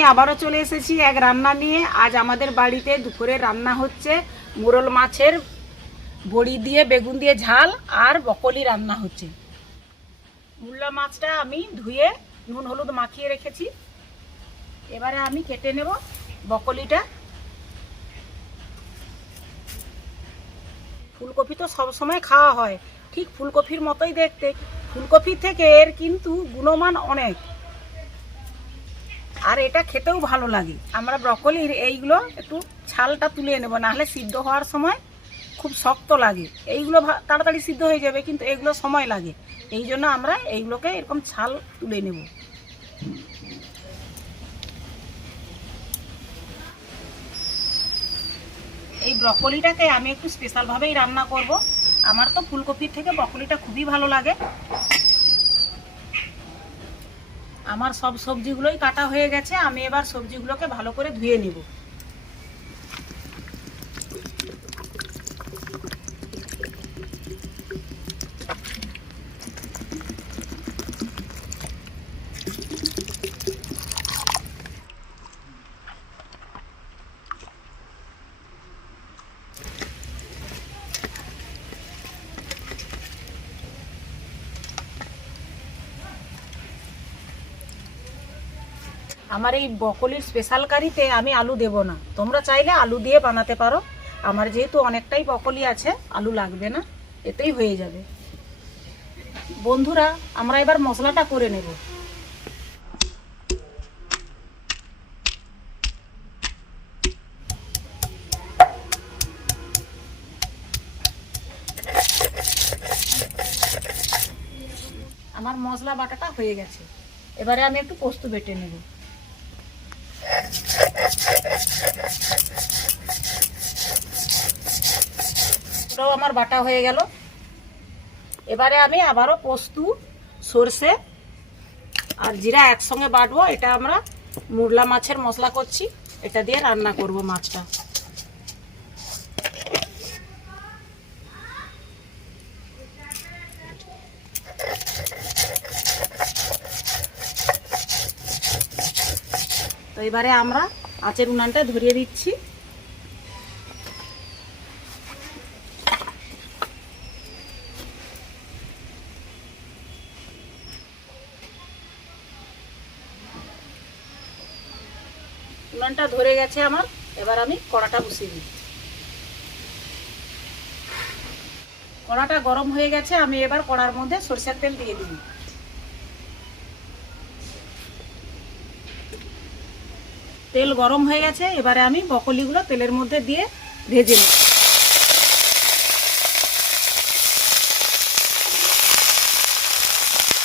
আমি আবারও চলে এসেছি এক রান্না নিয়ে। আজ আমাদের বাড়িতে দুপুরের রান্না হচ্ছে মোরল মাছের বড়ি দিয়ে বেগুন দিয়ে ঝাল আর বকলি রান্না হচ্ছে। মোরলা মাছটা আমি ধুয়ে নুন হলুদ মাখিয়ে রেখেছি। এবারে আমি কেটে নেব বকলিটা। ফুলকপি তো সবসময় খাওয়া হয়, ঠিক ফুলকপির মতোই দেখতে। ফুলকপির থেকে এর কিন্তু গুণমান অনেক, আর এটা খেতেও ভালো লাগে। আমরা ব্রকলির এইগুলো একটু ছালটা তুলে নেব, নাহলে সিদ্ধ হওয়ার সময় খুব শক্ত লাগে। এইগুলো তাড়াতাড়ি সিদ্ধ হয়ে যাবে, কিন্তু এগুলো সময় লাগে। এই জন্য আমরা এইগুলোকে এরকম ছাল তুলে নেব। এই ব্রকলিটাকে আমি একটু স্পেশালভাবেই রান্না করব। আমার তো ফুলকপির থেকে ব্রকলিটা খুবই ভালো লাগে। আমার সব সবজিগুলোই কাটা হয়ে গেছে। আমি এবার সবজিগুলোকে ভালো করে ধুয়ে নেব। আমার এই বকলির স্পেশাল কারিতে আমি আলু দেব না, তোমরা চাইলে আলু দিয়ে বানাতে পারো। আমার যেহেতু অনেকটাই বকলি আছে, আলু লাগবে না, এতেই হয়ে যাবে। বন্ধুরা, আমরা এবার মশলাটা করে নেব। আমার মশলা বাটাটা হয়ে গেছে। এবারে আমি একটু পোস্ত বেটে নেব। ওটাও আমার বাটা হয়ে গেল। এবারে আমি আবারও পোস্ত, সরষে আর জিরা একসঙ্গে বাটবো। এটা আমরা মোরলা মাছের মশলা করছি, এটা দিয়ে রান্না করব মাছটা। তো এবারে আমরা আঁচের উনানটা ধরিয়ে দিচ্ছি। উনানটা ধরে গেছে আমার। এবার আমি কড়াটা বসিয়ে দিই। কড়াটা গরম হয়ে গেছে। আমি এবার কড়ার মধ্যে সরষের তেল দিয়ে দিই। তেল গরম হয়ে গেছে। এবারে আমি বকলিগুলো তেলের মধ্যে দিয়ে ভেজে নিই।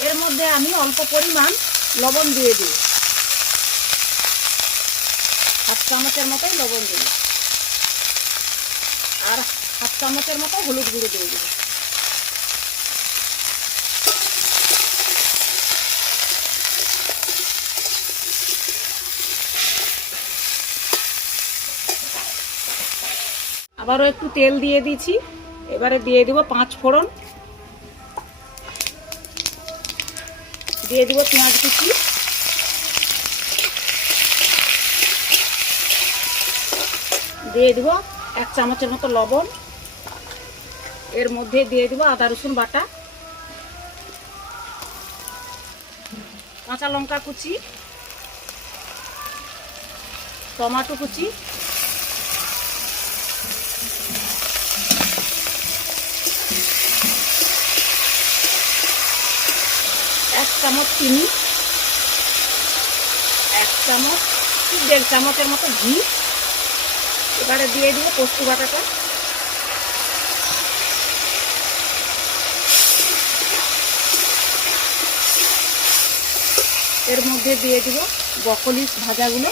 এর মধ্যে আমি অল্প পরিমাণ লবণ দিয়ে দিই, 1/2 চামচের মতোই লবণ দিই, আর 1/2 চামচের মতো হলুদ গুঁড়ো দিয়ে দিই। আবারও একটু তেল দিয়ে দিয়েছি। এবারে দিয়ে দিব 5 ফোড়ন, দিয়ে দিব পেঁয়াজ কুচি, দিয়ে দিব 1 চামচের মতো লবণ। এর মধ্যে দিয়ে দিব আদা রসুন বাটা, কাঁচা লঙ্কা কুচি, টমেটো কুচি, 1 চামচ চিনি, 1 চামচ, 1.5 চামচের মতো ঘি। এবারে দিয়ে দিব পোস্ত বাটাটা। এর মধ্যে দিয়ে দিব বকলি ভাজাগুলো।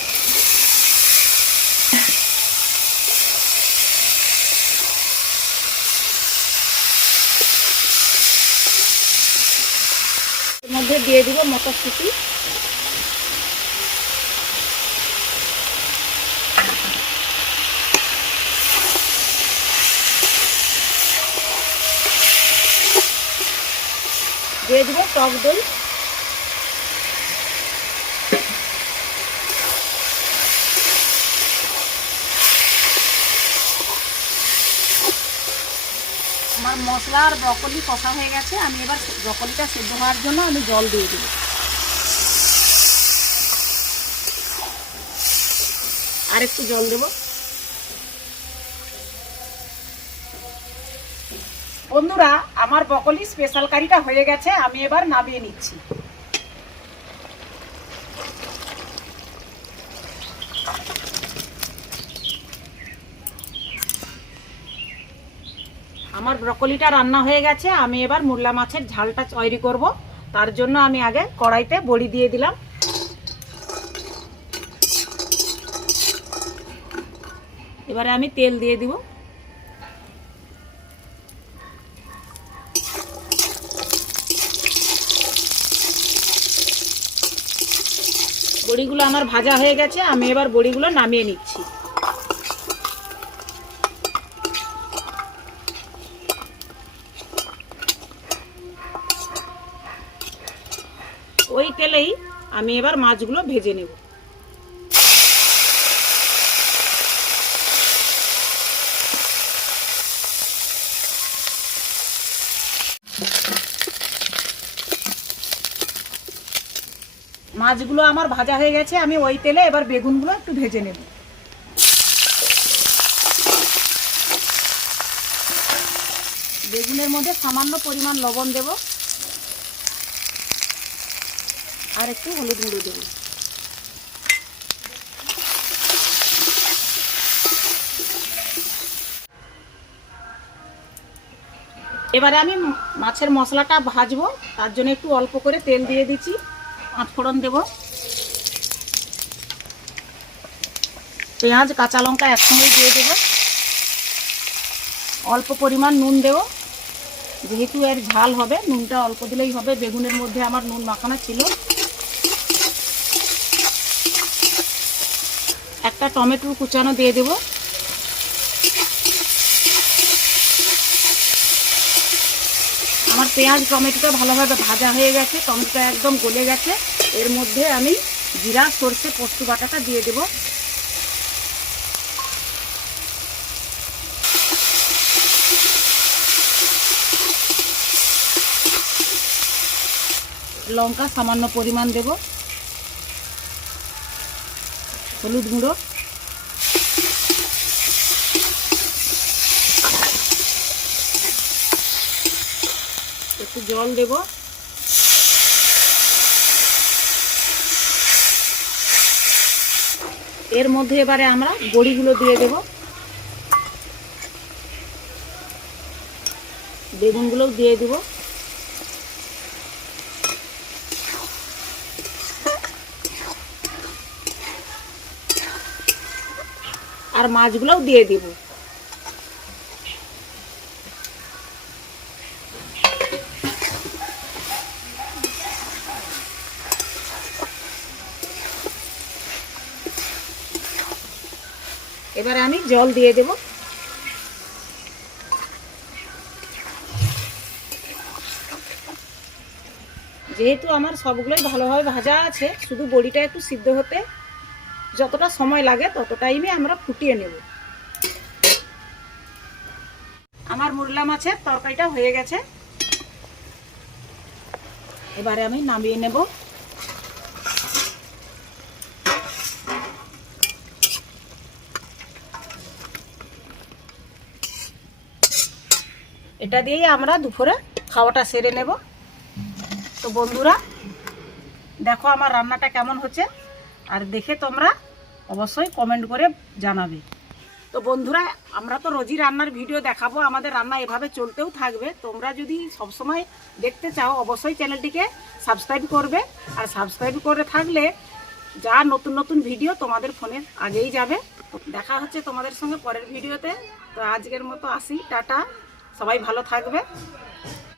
এর মধ্যে দিয়ে দিব মটরশুঁটি, দিয়ে দিব টক দই, আমার মশলা আর ব্রকলি কষা হয়ে গেছে। আমি এবার ব্রকলিটা সেদ্ধ হওয়ার জন্য আমি জল দিয়ে দেব। আর একটু জল দেব। বন্ধুরা, আমার ব্রকলি স্পেশাল কারিটা হয়ে গেছে। আমি এবার নামিয়ে নিচ্ছি। আমার ব্রকলিটা রান্না হয়ে গেছে। আমি এবার মুরলা মাছের ঝালটা তৈরি করব। তার জন্য আমি আগে কড়াইতে বড়ি দিয়ে দিলাম। এবারে আমি তেল দিয়ে দিব। বড়িগুলো আমার ভাজা হয়ে গেছে। আমি এবার বড়িগুলো নামিয়ে নিচ্ছি। ওই তেলেই আমি এবার মাছগুলো ভেজে নেব। মাছগুলো আমার ভাজা হয়ে গেছে। আমি ওই তেলে এবার বেগুনগুলো একটু ভেজে নেব। বেগুনের মধ্যে সামান্য পরিমাণ লবণ দেব আর একটু হলুদ গুঁড়ো দেব। এবারে আমি মাছের মশলাটা ভাজবো। তার জন্য একটু অল্প করে তেল দিয়ে দিচ্ছি। 5 ফোড়ন দেব। পেঁয়াজ কাঁচা লঙ্কা একসঙ্গে দিয়ে দেব। অল্প পরিমাণ নুন দেব। যেহেতু এর ঝাল হবে, নুনটা অল্প দিলেই হবে। বেগুনের মধ্যে আমার নুন মাখানো ছিল। একটা টমেটো কুচানো দিয়ে দেব। আমার পেঁয়াজ টমেটোটা ভালোভাবে ভাজা হয়ে গেছে। টমেটোটা একদম গলে গেছে। এর মধ্যে আমি জিরা সরষে পোস্ত বাটাটা দিয়ে দেব। লঙ্কা সামান্য পরিমাণ দেব। হলুদ গুঁড়ো, একটু জল দেব। এর মধ্যে এবারে আমরা বড়িগুলো দিয়ে দেব। বেগুনগুলোও দিয়ে দেব। আর মাছগুলোও দিয়ে দেব। এবারে আমি জল দিয়ে দেব। যেহেতু আমার সবগুলোই ভালোভাবে ভাজা আছে, শুধু বড়িটা একটু সিদ্ধ হতে যতটা সময় লাগে তত টাইমে আমরা ফুটিয়ে নেব। আমার মুরলা মাছের তরকারিটা হয়ে গেছে। এবারে আমি নামিয়ে নেব। এটা দিয়েই আমরা দুপুরে খাওয়াটা সেরে নেব। তো বন্ধুরা, দেখো আমার রান্নাটা কেমন হচ্ছে, আর দেখে তোমরা অবশ্যই কমেন্ট করে জানাবে। তো বন্ধুরা, আমরা তো রোজই রান্নার ভিডিও দেখাবো। আমাদের রান্না এভাবে চলতেও থাকবে। তোমরা যদি সবসময় দেখতে চাও অবশ্যই চ্যানেলটিকে সাবস্ক্রাইব করবে। আর সাবস্ক্রাইব করে থাকলে যা নতুন নতুন ভিডিও তোমাদের ফোনে আগেই যাবে। দেখা হচ্ছে তোমাদের সঙ্গে পরের ভিডিওতে। তো আজকের মতো আসি, টাটা। সবাই ভালো থাকবে।